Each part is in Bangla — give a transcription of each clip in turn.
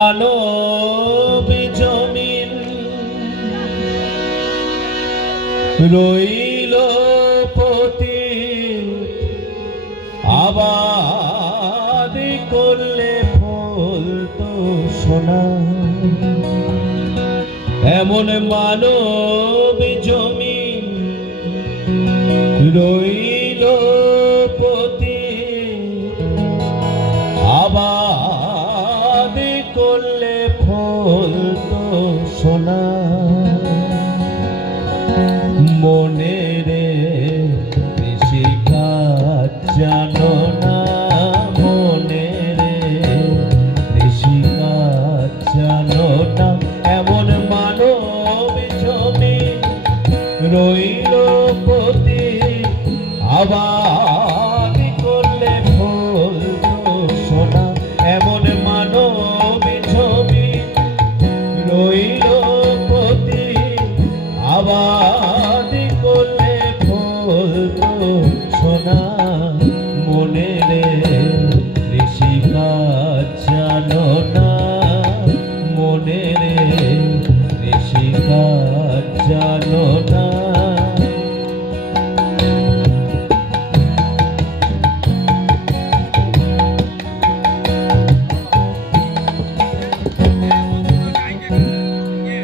মানব জমিন রইল পতিত, আবাদ করলে ফলতো সোনা। এমন মানব জমিন রইল পতিত, আবাদ করলে ফলতো সোনা। মনে রে কৃষিকাজ জানো না, মনে রে কৃষিকাজ জানো না। এমন মানব জমিন রইল পতিত, আবাদ করলে ফলতো সোনা। এমন মানব জমিন রইল পতিত, আবাদ করলে ফলতো সোনা। মনে রে কৃষিকাজ জানো না, মনে রে কৃষিকাজ জানো না।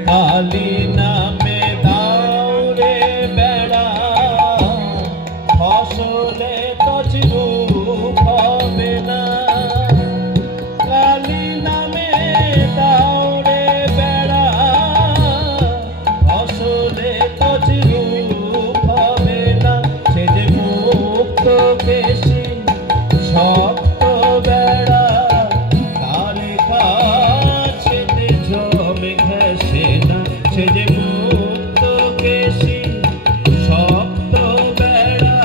কালী নামে দাও রে বেড়া, ফসলে তছরূপ হবে না। কালী নামে দাও রে বেড়া, ফসলে তছরূপ হবে না। সে যে মুক্ত কেশী শক্ত বেড়া, তার কাছেতে জমে ঘেঁষে না। সে যে মুক্ত কেশী শক্ত বেড়া,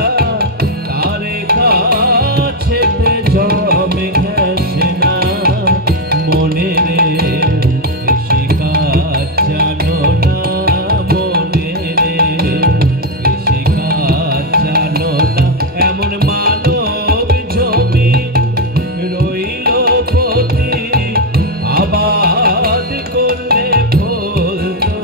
তার কাছেতে জমে ঘেঁষে না। মনে রে কৃষিকাজ জানো না, মনে রে কৃষিকাজ জানো না। এমন মানব জমিন রইল পতিত, আবাদ করলে ফলতো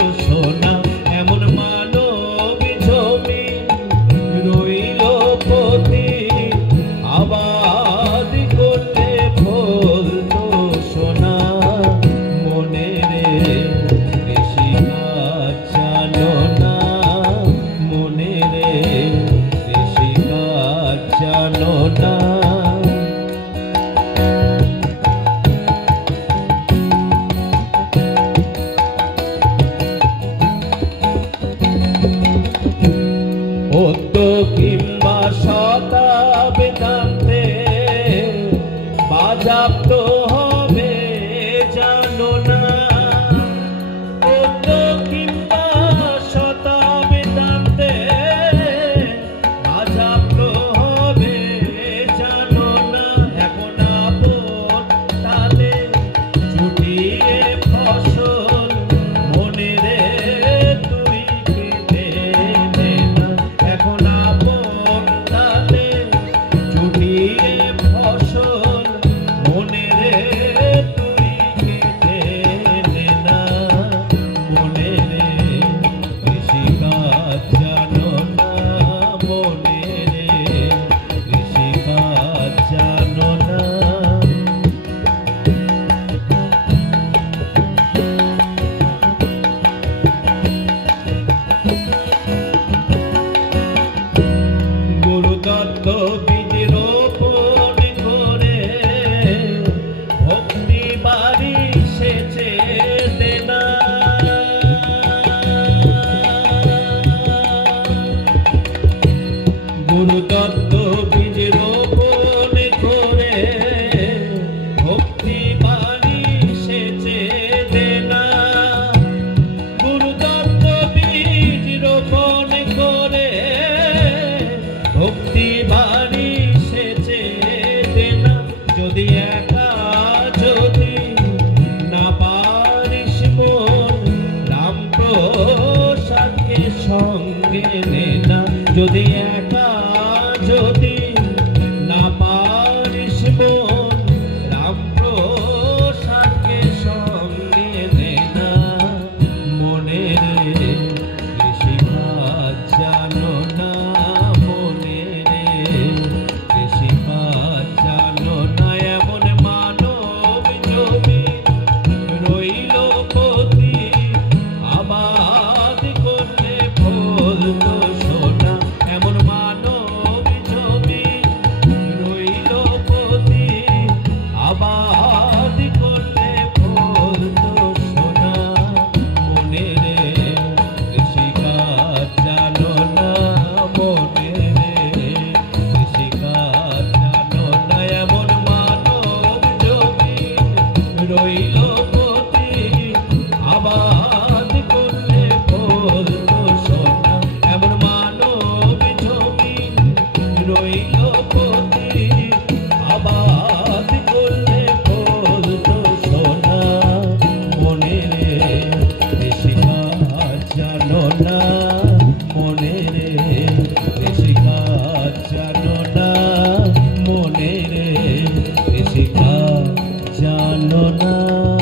না